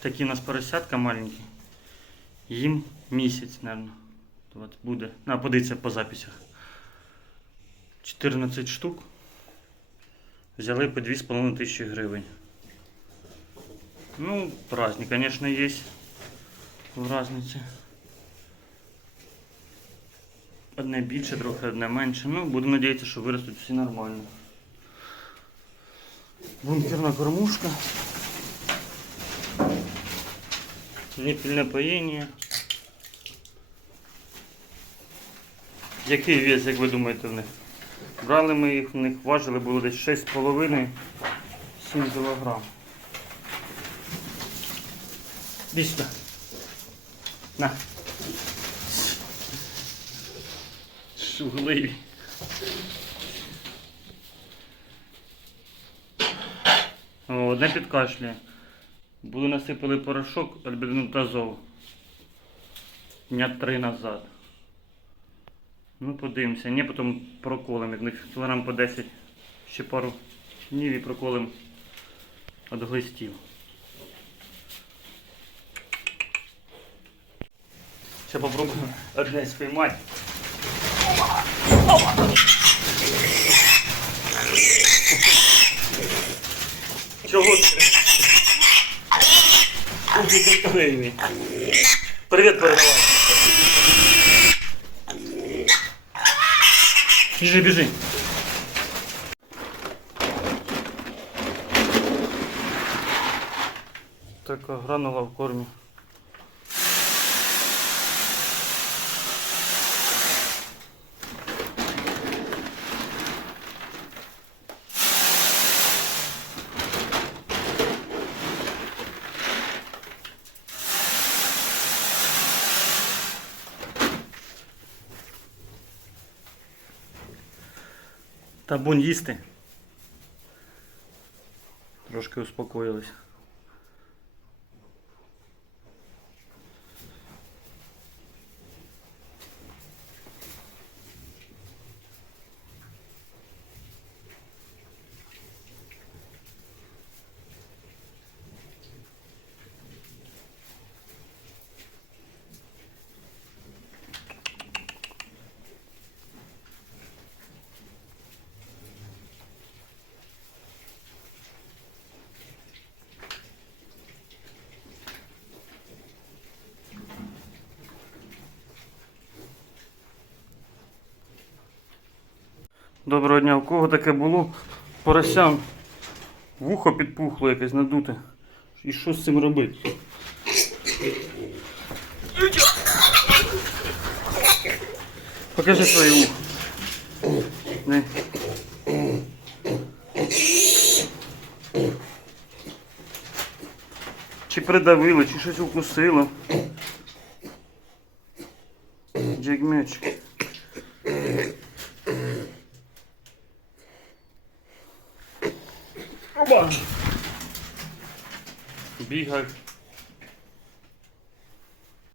Такі у нас поросятка маленькі. Їм місяць, мабуть. От буде. На, подивіться по записях. 14 штук. Взяли по 2,5 тисячі гривень. Ну, праздник, конечно, есть в разниці. Одне більше, трохи одне менше. Ну, будемо надіятися, що виростуть всі нормально. Бункерна кормушка. Ніпільне поїння. Який вес, як ви думаєте, в них? Брали ми їх, в них важили, було десь 6,5-7 кг. Сюди. На. Шугливі. О, одне підкашляє. Були насипали порошок альбедонтазол. Дня три назад. Ну, подивимося. Ні, потім проколем. Як них кілограм по 10 ще пару днів і проколем від глистів. Ще попробуємо одне спіймати. Чого ти? Привіт, передавай. Біжи, біжи. Така гранула в кормі. Та бунь їсти. Трошки успокоїлись. Доброго дня, у кого таке було? Поросям вухо підпухло якесь надуте. І що з цим робити? Покажи своє вухо. Не. Чи придавило, чи щось укусило. Джекмеч. Zobacz. Bichaj.